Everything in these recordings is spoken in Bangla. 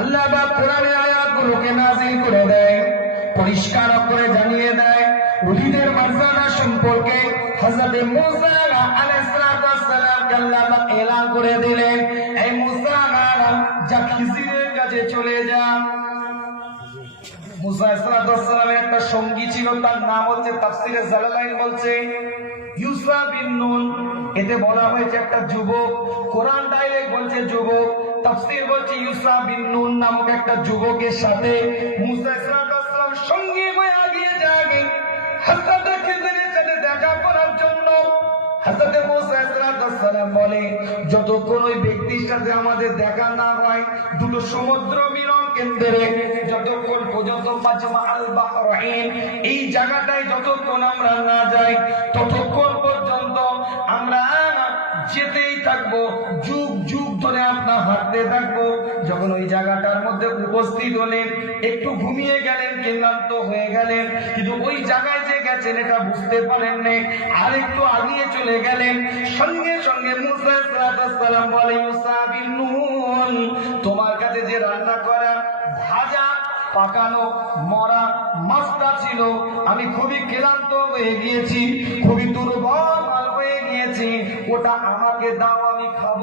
আল্লাহ বা কোরআনে আয়াতগুলোকে নাজিল করে দেয়, পরিষ্কার করে জানিয়ে দেয়। উলিদের মর্যাদা সম্পর্কে হযরত মুসা আলাইহিস সালামকে আল্লাহ এলান করে দিলেন, এই মুসা যা খিজিরের কাছে চলে যা। একটা সঙ্গী ছিল, তার নাম হচ্ছে তাফসিরে জালালাইন বলছে, ইউসা বিন নুন। এতে বলা হয়েছে একটা যুবক, কোরআন ডাইরেক্ট বলছে, যুবক তাফসির বলছে, ইউসা বিন নুন নামক একটা যুবকের সাথে মুসা ইসলাম সঙ্গী হয়ে আগিয়ে যাবে সাথে দেখা করার জন্য মুসা সালাম বলে ব্যক্তির সাথে আমাদের দেখা না হয়, দুটো সমুদ্র মিলন কেন্দ্রে যতক্ষণ পর্যন্ত বাহরাইন এই জায়গাটায় যতক্ষণ আমরা না যাই, ততক্ষণ পর্যন্ত আমরা যেতেই থাকব, যুগ যুগ ধরে আপনার হাঁটতে থাকব। যখন ওই জায়গাটার মধ্যে উপস্থিত হলেন, একটু ঘুমিয়ে গেলেন, ক্লান্ত হয়ে গেলেন। কিন্তু ওই জায়গায় যে গেছেন, এটা বুঝতে পারেন নে আর একটু আগিয়ে চলে গেলেন। সঙ্গে সঙ্গে মুসা বলে নুন, তোমার কাছে যে রান্না করা ভাজা, পাকানো, মরা মাছটা ছিল, আমি খুবই ক্লান্ত হয়ে গিয়েছি, খুবই দুর্বল হয়ে গিয়েছি, ওটা আমাকে দাও, আমি খাব।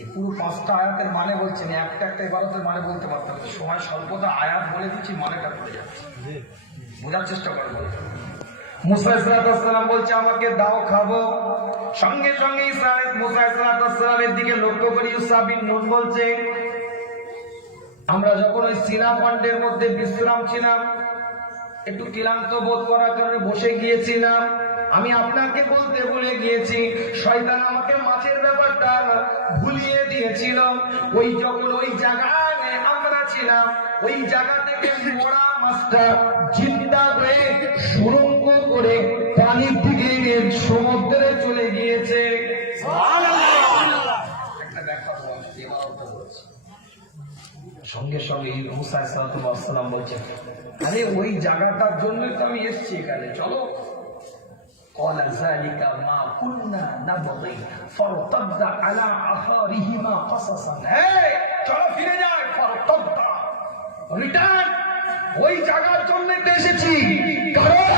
এই পুরো পাঁচটা আয়াতের মানে বলছেন, একটা একটা ইবাদতের মানে বলতে পারতাম। সময় স্বল্পতা আয়াত বলে দিচ্ছি, মানেটা পড়ে যাচ্ছে। বোঝার চেষ্টা করব মুসা ইসলাতাম বলছে, আমাকে দাও, খাব। সঙ্গে সঙ্গে মুসা দিকে লক্ষ্য করি ইউসাবিন নুন বলছে, আমরা যখন ওই সিনা পয়েন্টের মধ্যে বিশ্রাম ছিলাম, একটু ক্লান্ত বোধ করার কারণে বসে গিয়েছিলাম। আমি আপনাকে বলতে ভুলে গিয়েছি। শয়তান আমাকে মাছের ভুলিয়ে দিয়েছিল ওই যখন ওই জায়গায় আমরা ছিলাম ওই জায়গা থেকে মোড়া মাছটা জিন্দা হয়ে সুরঙ্গ করে পানির দিকে সমুদ্রে চলে গিয়েছে। বলছি, বলছি। সঙ্গে সঙ্গে মুসা সালাম বলছেন আরে ওই জায়গাটার জন্যই তো আমি এসছি এখানে চলো। قال ذلك ما كنا نبغي فارتد على آثارهما قصصا এই চলো ফিরে যাই ফারতাদ রিটার্ন ওই জায়গার জন্য তো এসেছি কারণ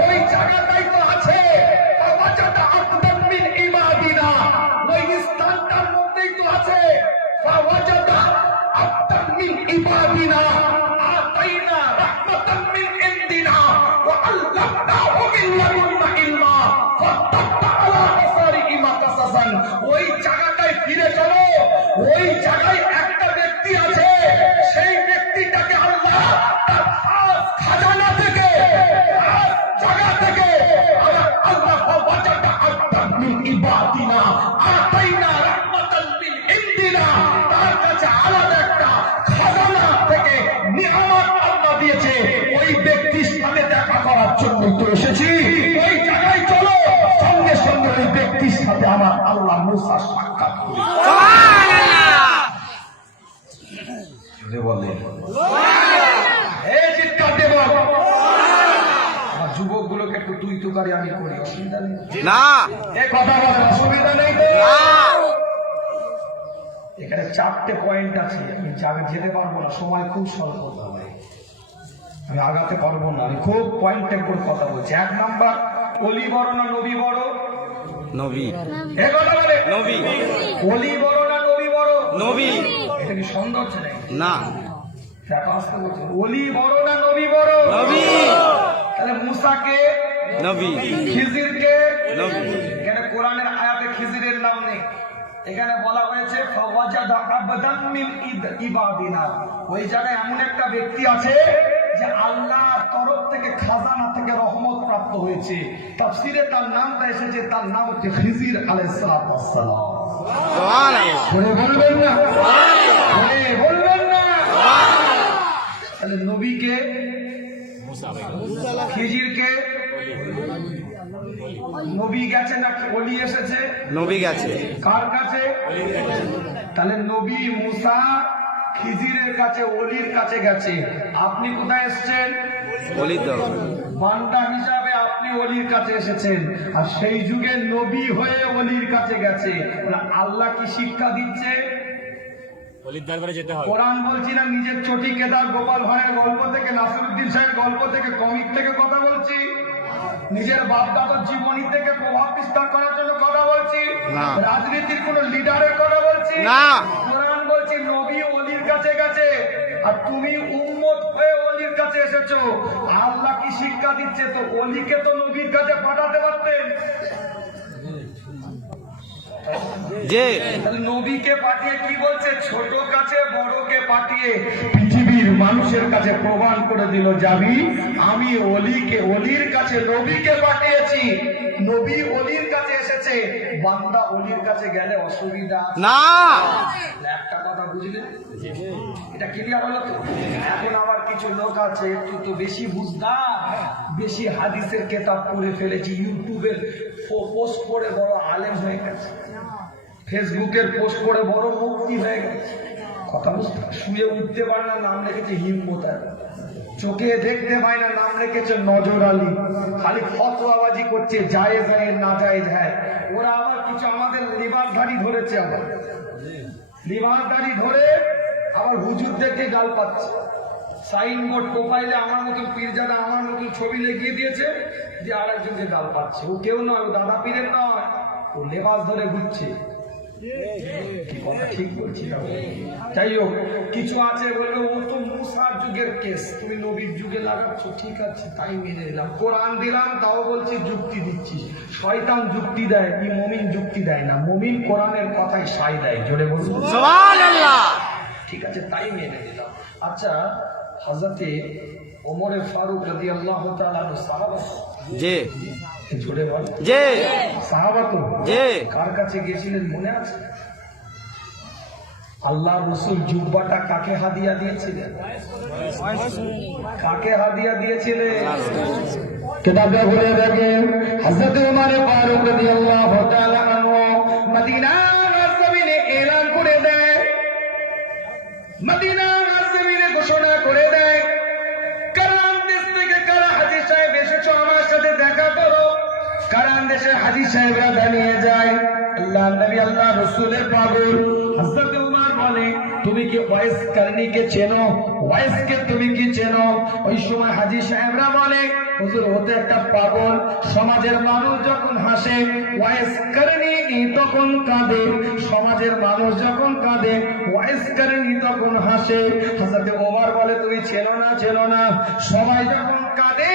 ওই জায়গাটাই তো আছে ফাওয়াজাদা আবদান মিন ইবাদিনা ওই স্থানটার মধ্যেই তো আছে ফাওয়াজাদা আবদান মিন ইবাদিনা ওই জায়গাটায় ফিরে চলো। ওই জায়গায় একটা ব্যক্তি আছে। সেই ব্যক্তিটাকে আল্লাহ তার থেকে আলাদা খাজানা থেকে নিয়ামত আল্লাহ দিয়েছে। ওই ব্যক্তির সাথে দেখা করার জন্যই করি আমার যুবকগুলোকে একটু তুই তুকারি আমি করি এখানে চারটে পয়েন্ট আছে, আমি যেতে পারব না, সময় খুব স্বল্প হবে আমি আগাতে পারব না, আমি খুব পয়েন্টের উপর কথা বলছি। এক নাম্বার অলি বড় না নবী বড় নবী। নবী। অলি বড় না নবী বড়? নবী। এটা কি সন্দেহ না। অলি বড় না নবী বড়? নবী। তাহলে মুসাকে নবী। খিজিরকে নবী। এখানে কোরআনের আয়াতে খিজিরের নাম নেই। এখানে বলা হয়েছে ফাওয়াজাদা আবদান মিন ইবাদিনা। ওই জায়গায় এমন একটা ব্যক্তি আছে যে আল্লাহর তরফ থেকে খাজানা থেকে রহমত প্রাপ্ত হয়েছে। তাফসিরে তার নামটা এসেছে তার নাম হচ্ছে খিজির আলাইহিস সালাম সুবহানাল্লাহ। বলবেন না। বলবেন না। তাহলে নবীকে খিজিরকে নবী গেছে না অলি এসেছে? নবী গেছে। কার কাছে? তাহলে নবী মুসা খিজিরের কাছে অলির কাছে গেছে। আপনি কোথায় এসেছেন? বান্দা হিসাবে আপনি অলির কাছে এসেছেন। আর সেই যুগে নবী হয়ে অলির কাছে গেছে। আল্লাহ কি শিক্ষা দিচ্ছে? কোরআন বলছি না নিজের চটি কেদার গোপাল ভাঁড়ের গল্প থেকে নাসিরুদ্দিন সাহেবের গল্প থেকে কমিক থেকে কথা বলছি? নিজের বাপ দাদার জীবনী থেকে প্রভাব বিস্তার করার জন্য কথা বলছি? রাজনীতির কোন লিডারের কথা বলছি? না। বলছি নবী অলির কাছে গেছে। আর তুমি উম্মত হয়ে অলির কাছে এসেছ। আল্লাহ কি শিক্ষা দিচ্ছে? তো অলিকে তো নবীর কাছে পাঠাতে পারতেন। যে নবীকে পাঠিয়ে কি বলছে? ছোট কাছে বড়কে পাঠিয়ে পৃথিবীর মানুষের কাছে প্রমাণ করে দিল যাবি আমি অলিকে অলির কাছে নবীকে পাঠিয়েছি। নবী অলির কাছে এসেছে। বান্দা অলির কাছে গেলে অসুবিধা না। একটা কথা বুঝলেন এটা ক্লিয়ার হলো তো? এখন আবার কিছু লোক আছে একটু তো বেশি বুঝদার। বেশি হাদিসের কেতাব পড়ে ফেলেছি ইউটিউবের পোস্ট করে বড় আলেম হয়ে গেছে। ফেসবুকের পোস্ট করে বড় মুক্তি হয়ে গেছে। কথা বুঝতে শুয়ে উঠতে পারে না নাম রেখেছে হিম্মতার চোখে দেখতে পায় না, নাম রেখেছে নজর আলী। খালি ফতোয়াবাজি করছে, যায় যায় না যায় যায়। ওরা আবার কিছু আমাদের লিবারধারী ধরেছে আবার। লিবারধারী ধরে আবার হুজুরদেরকে গাল পাচ্ছে। সাইনবোর্ড প্রোফাইলে আমার মতন পীরজাদা আমার মতন ছবি লেগিয়ে দিয়েছে যে আর একজনকে গাল পাচ্ছে। ও কেউ নয়, ও দাদা পীরের নয়, ও লেবাস ধরে ঘুরছে। কথা ঠিক বলছি যাই হোক কিছু আছে বলবে ও তো মুসার যুগের কেস। তুমি নবীর যুগে লাগাচ্ছ ঠিক আছে তাই মেনে নিলাম। কোরআন দিলাম তাও বলছি যুক্তি দিচ্ছি। শয়তান যুক্তি দেয় কি মমিন যুক্তি দেয় না। মমিন কোরআনের কথাই সাই দেয়। জোরে বলুন। ঠিক আছে তাই মেনে নিলাম। আচ্ছা হজরতে ওমরে ফারুক রাদি আল্লাহ সাহাবা যে জোরে বল। যে। সাহাবা যে। কার কাছে গেছিলেন মনে আছে? আল্লাহ রসুল জুব্বাটা কাকে হাদিয়া দিয়েছিলেন? কাকে হাদিয়া দিয়েছিলেন? কিতাবে বলে দেখে হযরত ওমর ফারুক রাদিয়াল্লাহু তাআলা আনহু মদিনার জমিনে এলান করে দেয়। মদিনার হাজি সাহেবরা দাঁড়িয়ে যায়, আল্লাহ নবী, আল্লাহ রসুলের পাগল। উমর বলে, তুমি কি ওয়াইস চেনো? তুমি কি চেনো? ওই সময় হাজি সাহেবরা বলে, হুজুর হতে একটা পাগল। সমাজের মানুষ যখন হাসে ওয়াইস কারণী তখন কাঁদে। সমাজের মানুষ যখন কাঁদে ওয়াইস কারণী তখন হাসে। হাসাতে ওমর বলে, তুমি চেনো না চেনো না। সবাই যখন কাঁদে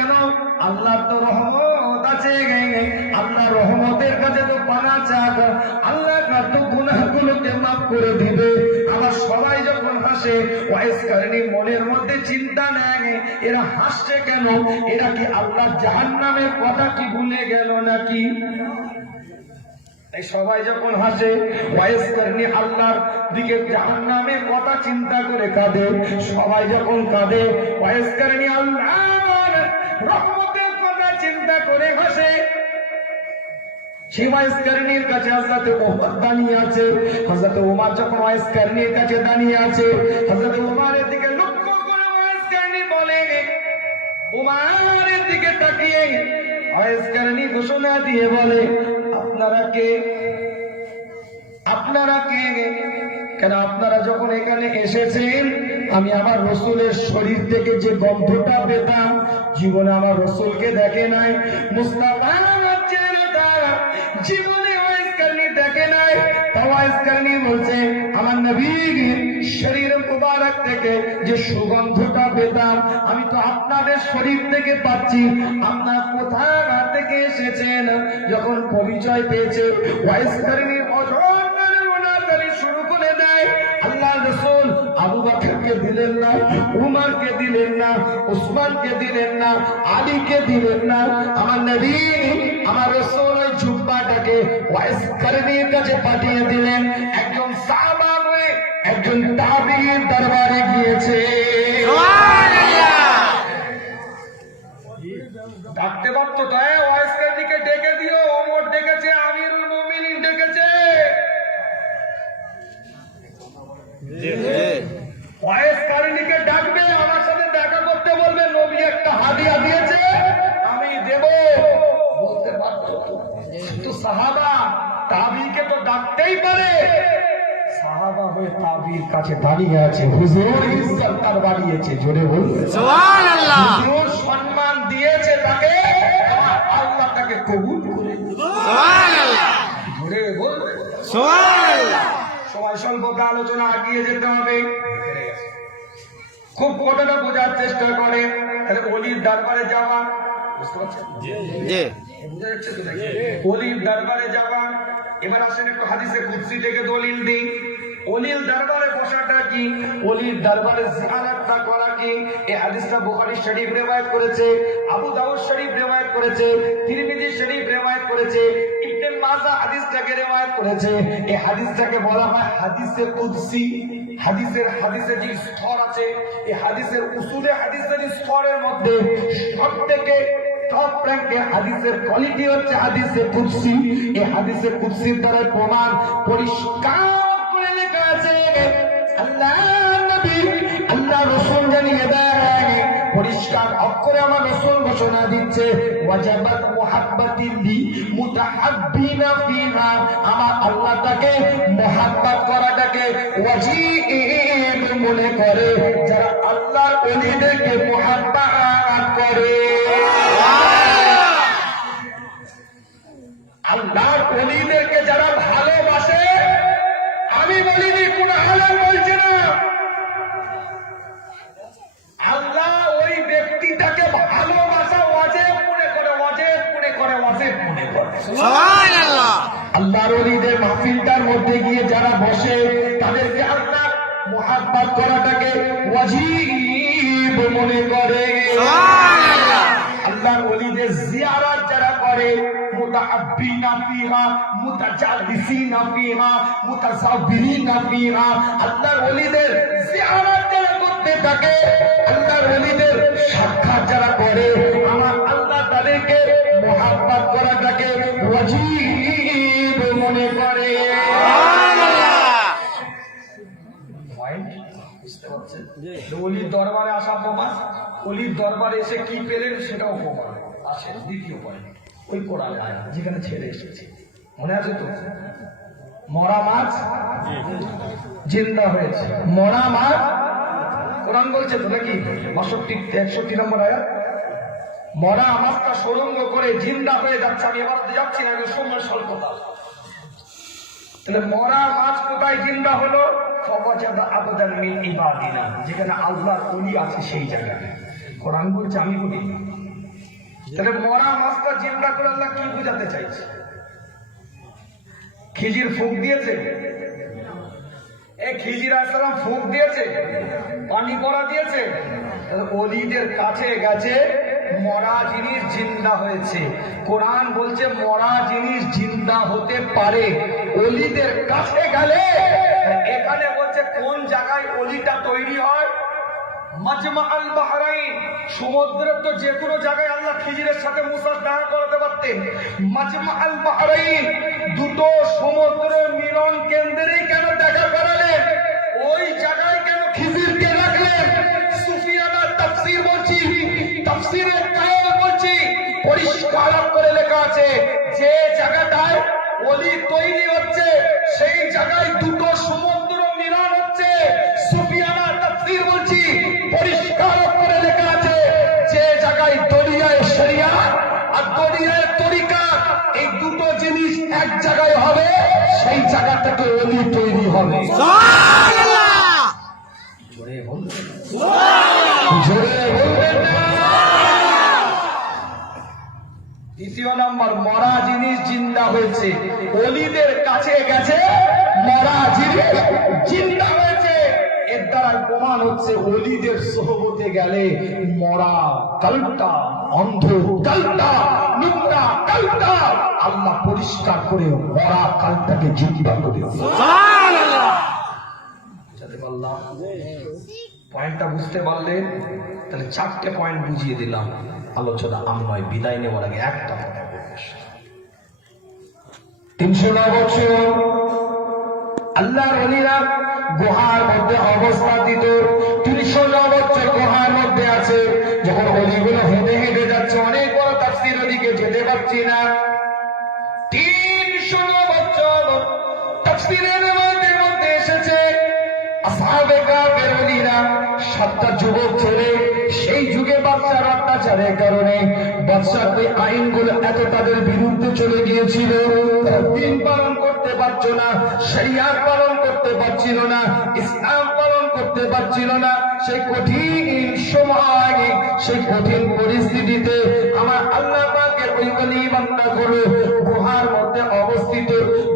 কেন? আল্লাহ তো রহমত আছে আল্লাহ রহমতের কাছে তো পানা চাক। আল্লাহ তো গুনাহগুলোকে মাফ করে দিবে। আবার সবাই যখন হাসে ওয়াইস কারণী মনের মধ্যে চিন্তা নেয় এরা হাসছে কেন? এরা কি আল্লাহ জাহান্নামের কথা কি ভুলে গেল নাকি? এই সবাই যখন হাসে ওয়াইস করেনি আল্লাহর দিকে জাহান্নামের কথা চিন্তা করে কাঁদে। সবাই যখন কাঁদে ওয়াইস করেনি আল্লাহর রহমতের কথা চিন্তা করে হাসে। ঘোষণা দিয়ে বলে, আপনারা কে? আপনারা কে? কেন আপনারা যখন এখানে এসেছেন, আমি আমার রসুলের শরীর থেকে যে গন্ধটা পেতাম জীবনে আমার রসুলকে দেখে নাই, মুস্তাফা শরীর থেকে যে সুগন্ধটা আমি তো আপনাদের শরীর থেকে পাচ্ছি। আপনার কোথা থেকে এসেছেন? যখন পরিচয় পেয়েছে ওয়াইসকারণীর উসমানকে দিলেন না, আলীকে দিলেন না। আমার নবী, আমার রসুল ওই জুব্বাটাকে ওয়াইস কারণীর কাছে পাঠিয়ে দিলেন। একজন সাহাবা একজন তাবির দরবারে গিয়েছে। তাবিকে তো ডাকতেই পারে। সাহাবা হয়ে তাবির কাছে দাঁড়িয়ে আছে হুজুর ইজ্জত তার বাড়িয়েছে জোরে বলবে সোহান আল্লাহ হুজুর সম্মান দিয়েছে তাকে আল্লাহ তাকে কবুল করে সোহান আল্লাহ জোরে বলবে সোহান আল্লাহ সবাই সম্পর্কে আলোচনা এগিয়ে যেতে হবে। খুব ঘটনা বোঝার চেষ্টা করে। তাহলে অলির দরবারে যাওয়া বুঝতে পারছেন? জি। বুঝা যাচ্ছে তো নাকি? অলির দরবারে যাওয়া এবার আসেন একটু হাদিসে কুদসি থেকে দলিল দিই। অলির দরবারে বসাটা কি? অলির দরবারে জিয়ারতটা করা কি? এই হাদিসটা বুখারী শরীফ রেওয়ায়াত করেছে, আবু দাউদ শরীফ রেওয়ায়াত করেছে, তিরমিজি শরীফ রেওয়ায়াত করেছে, ইবনে মাজাহ হাদিসটাকে রেওয়ায়াত করেছে। এই হাদিসটাকে বলা হয় হাদিসে কুদসি। হাদিসের হাদিসের যে স্তর আছে, এই হাদিসের উসুলে হাদিসের স্তরের মধ্যে সব থেকে প্রমাণ পরিষ্কার আল্লাহ আল্লাহ আল্লাহ মনে করে যারা মুহাব্বত করে। আল্লাহর অলিদেরকে যারা ভালোবাসে আমি বলিনি কোন আলম বলছে না। আল্লাহ ওই ব্যক্তিটাকে ভালোবাসা ওয়াজেব মনে করে ওয়াজেব মনে করে ওয়াজেব মনে করে। আল্লাহর অলিদের মাহফিলটার মধ্যে গিয়ে যারা বসে তাদেরকে আল্লাহ মোহাব্বত করাটাকে ওয়াজিব মনে করে। আল্লাহ আল্লাহর ওলিদের জিয়ারত যারা করে মুতাহাব্বিনা ফিহা মুতাজাল্লিসিনা ফিহা মুতাসাব্বিরিনা ফিহা আল্লাহর ওলিদের জিয়ারত যারা করতে থাকে। আল্লাহর ওলিদের সাক্ষাৎ যারা করে, আমার আল্লাহ তাদেরকে মোহাব্বত করাটাকে ওয়াজিব মনে করে। অলির দরবারে আসা প্রমাণ অলির দরবারে এসে কি পেলেন সেটাও প্রমাণ আসেন, দ্বিতীয় পয়েন্ট। ওই আয়া যেখানে ছেড়ে এসেছে। মনে আছে তো? মরা মাছ? জিন্দা হয়েছে। মরা মাছ? কোরআন বলছে তো নাকি? বাষট্টি, একষট্টি নম্বর আয়া মরা মাছটা সুরঙ্গ করে জিন্দা হয়ে যাচ্ছে, আমি এবার যাচ্ছি না সময় স্বল্পতা। তাহলে মরা মাছ কোথায় জিন্দা হলো? আবদান মিন ইবাদিনা, যেখানে আল্লাহর ওলি আছে সেই জায়গায়। কোরআন বলছে, আমি বলি না। তাহলে মরা মাছটা জিন্দা করে আল্লাহ কি বোঝাতে চাইছে? খিজির ফুক দিয়েছে? এ খিজির আসসালাম ফুক দিয়েছে? পানি পড়া দিয়েছে? অলিদের কাছে গেছে, মরা জিনিস জিন্দা হয়েছে। কোরআন বলছে, মরা জিনিস জিন্দা হতে পারে। অলিদের কাছে গেলে, এখানে বলছে কোন জায়গায় অলিটা তৈরি হয়? মাজমা সমুদ্রের তো যে কোনো জায়গায় আল্লাহ সাথে মাজমা দুটো সমুদ্রের মিলন কেন্দ্রেই কেন দেখা করালেন? ওই জায়গায় কেন খিজিরকে রাখলেন? সুফিয়ানা তাফসীর বলছি, তাফসীরের কায়ল বলছি, পরিষ্কার করে লেখা আছে, যে জায়গাটায় অলি তৈরি হচ্ছে, সেই জায়গায় দুটো সমুদ্র আর তরিকা, এই দুটো জিনিস এক জায়গায় হবে, সেই অলি তৈরি হবে। দ্বিতীয় নম্বর, মরা জিনিস জিন্দা হয়েছে অলিদের কাছে গেছে, মরা জিনিস জিন্দা হয়েছে প্রমাণ হচ্ছে গেলে মরা কালটা, অন্ধ কালটা কালটা, আল্লাহ পরিষ্কার করে মরা কালটাকে জিন্দা করে আল্লাহ। পারলাম পয়েন্টটা বুঝতে পারলেন? তাহলে চারটে পয়েন্ট বুঝিয়ে দিলাম। আলোচনা আম নয়, বিদায় নেওয়ার আগে একটা তিনশো নয় বছর। আল্লাহর অলিরা গুহার মধ্যে অবস্থাপিত। তিনশো নয় বছর গুহার মধ্যে আছে। যখন অলিগুলো হেঁটে হেঁটে যাচ্ছে, অনেক বড় তাফসির ওদিকে যেতে পারছি না। তিনশো বছর সেই বাচ্চার অত্যাচারের কারণে ওই এত তাদের বিরুদ্ধে চলে গিয়েছিল। দিন পালন করতে পারছ না, শরিয়াত পালন পারছিল না, ইসলাম পালন করতে পারছিল না। সেই কঠিন সময়, সেই কঠিন পরিস্থিতিতে আমার আল্লাহ গুহার মধ্যে অবস্থিত।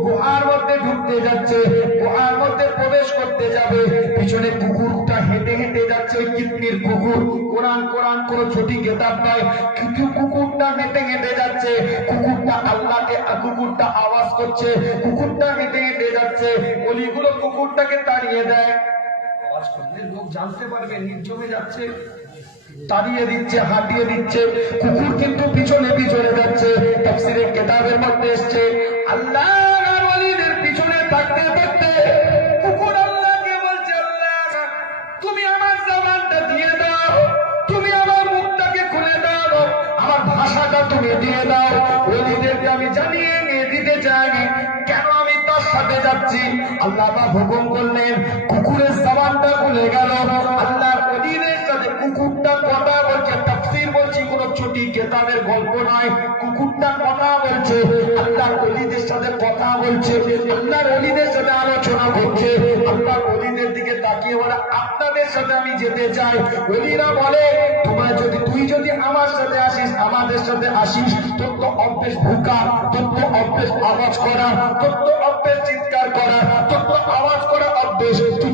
গুহার মধ্যে ঢুকতে যাচ্ছে, গুহার মধ্যে প্রবেশ করতে যাবে, পিছনে কুকুরটা হেঁটে হেঁটে যাচ্ছে ওই কিতনির কুকুর। কোরআন কোরআন করে ছুটি কেতাব নয়। কিন্তু কুকুরটা হেঁটে হেঁটে যাচ্ছে। কুকুরটা আল্লাহকে কুকুরটা আওয়াজ করছে। কুকুরটা হেঁটে হেঁটে যাচ্ছে। অলিগুলো কুকুরটাকে তাড়িয়ে দেয়। আওয়াজ করলে লোক জানতে পারবে নির্জমে যাচ্ছে। তাড়িয়ে দিচ্ছে হাঁটিয়ে দিচ্ছে। কুকুর কিন্তু পিছনে পিছনে যাচ্ছে। তাফসীরের কেতাবের মধ্যে এসছে আল্লাহ! সাথে যাচ্ছি। আল্লাহ হুকুম করলেন, কুকুরের সামানটা খুলে গেল। আল্লাহর অধীনের সাথে কুকুরটা কথা বলছে, তাফসির বলছি, কোন ছুটি কেতাবের গল্প নয়। কুকুরটা কথা বলছে, আল্লাহর সাথে কথা বলছে, আল্লাহর অলিদের সাথে আলোচনা করছে, আল্লাহর আপনাদের সাথে আমি যেতে চাই। ওলিরা বলে, তোমার যদি, তুই যদি আমার সাথে আসিস, আমাদের সাথে আসিস তোর তো অভ্যেস ভুকা তোর তো অভ্যেস আওয়াজ করা তোর তো অভ্যেস চিৎকার করা তোর তো আওয়াজ করা অভ্যেস তুই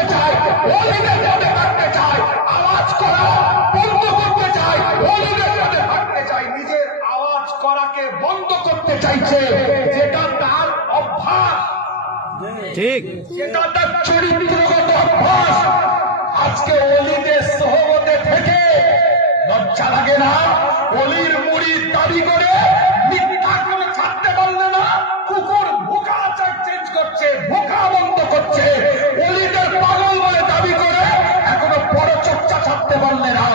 অলিদের সাথে থাকতে চায় আওয়াজ করা বন্ধ করতে চায় অলিদের সাথে থাকতে চায় নিজের আওয়াজ করাকে বন্ধ করতে চাইছে যেটা তার অভ্যাস। ঠিক। যেটা তার চরিত্রগত অভ্যাস। আজকে অলিদের সহমতে থেকে লজ্জা লাগে না অলির মুড়ি দাবি করে মিথ্যা করে ছাড়তে পারলে না। কুকুর ভুকা চেঞ্জ করছে, ভুকা বন্ধ করছে। অলিদের পাগল বলে দাবি করে এখনও বড় চর্চা ছাড়তে পারলে না।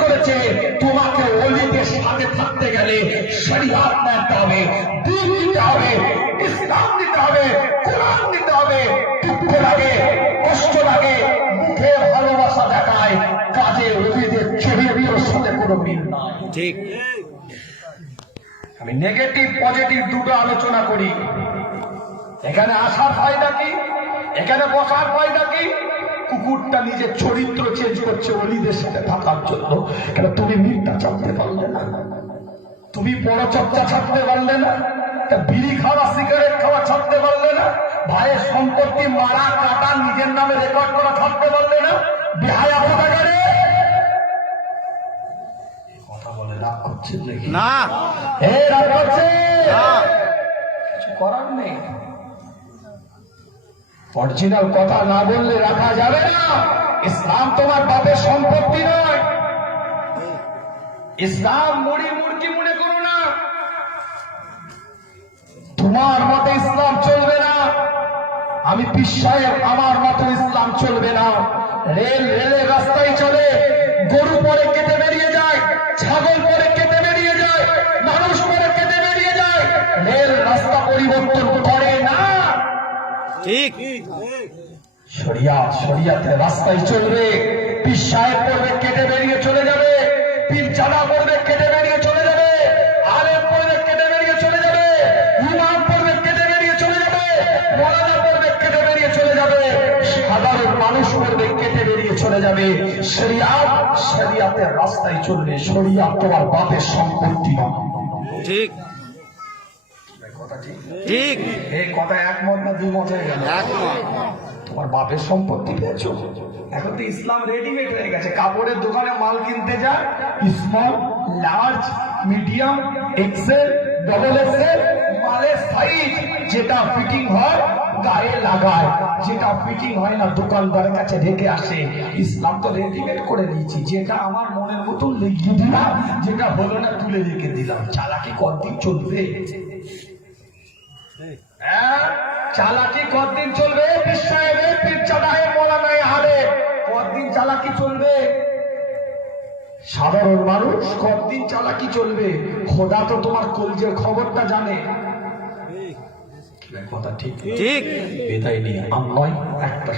করেছে। তোমাকে অলিদের সাথে থাকতে গেলে শরীয়ত হবে, দিন দিতে হবে, ইসলাম দিতে হবে, কোরআন দিতে হবে। দুঃখ লাগে কষ্ট লাগে মুখে ভালোবাসা দেখায় কাজে অলিদের চরিত্রের সাথে কোনো মিল নাই। ঠিক। আমি নেগেটিভ পজিটিভ দুটো আলোচনা করি। এখানে আসার ফায়দা কি? এখানে বসার ফায়দা কি? কুকুরটা নিজের চরিত্র চেঞ্জ করছে অলিদের সাথে থাকার জন্য। কেন তুমি মিথ্যা চাপতে পারলে না? তুমি বড় চর্চা ছাড়তে পারলে না? তা বিড়ি খাওয়া সিগারেট খাওয়া ছাড়তে পারলে না। ভাইয়ের সম্পত্তি মারা কাটা নিজের নামে রেকর্ড করা ছাড়তে পারলে না। বিহায়া কোথাকারে কথা বলে রাগ করছেন নাকি? না। হে রাগ করছে? কিছু করার নেই। অরিজিনাল কথা না বললে রাখা যাবে না। ইসলাম তোমার বাপের সম্পত্তি নয়। ইসলাম মুড়ি তোমার মতে ইসলাম চলবে না। আমি বিশ্বাসের আমার মতো ইসলাম চলবে না। রেল রেলের রাস্তায় চলে গরু পরে কেটে বেরিয়ে যায় ছাগল পরে কেটে বেরিয়ে যায় মানুষ পরে কেটে বেরিয়ে যায় রেল রাস্তা পরিবর্তন করে না। ঠিক। শরিয়া শরিয়াতের রাস্তায় চলবে সাহেব পড়বে কেটে বেরিয়ে চলে যাবে যাবে। শরিয়াত শরিয়াতের রাস্তায় চলবে। শরিয়াত তোমার বাপের সম্পত্তি ঠিক ঠিক। ঠিক। এই কথা একমত না দুমত হয়ে গেল? একমত তোমার বাপের সম্পত্তি পেয়েছ। এখন তো ইসলাম রেডিমেড হয়ে গেছে। কাপড়ের দোকানে মাল কিনতে যা। Small large medium XL double XL মালের সাইজ যেটা ফিটিং হয় গায়ে লাগায় যেটা ফিটিং হয় না দোকানদারের কাছে রেখে আসে। ইসলাম তো রেডিমেড করে দিয়েছি যেটা আমার মনের মতন লিখিয়ে দিলাম যেটা হলো না তুলে রেখে দিলাম। চালাকি কতদিন চলবে? হ্যাঁ? চালাকি কতদিন চলবে? মোলানায় হারে কতদিন চালাকি চলবে? সাধারণ মানুষ কতদিন চালাকি চলবে? খোদা তো তোমার কলজের খবরটা জানে। কথা ঠিক ঠিক। বেদায় নিয়ে নয় একটা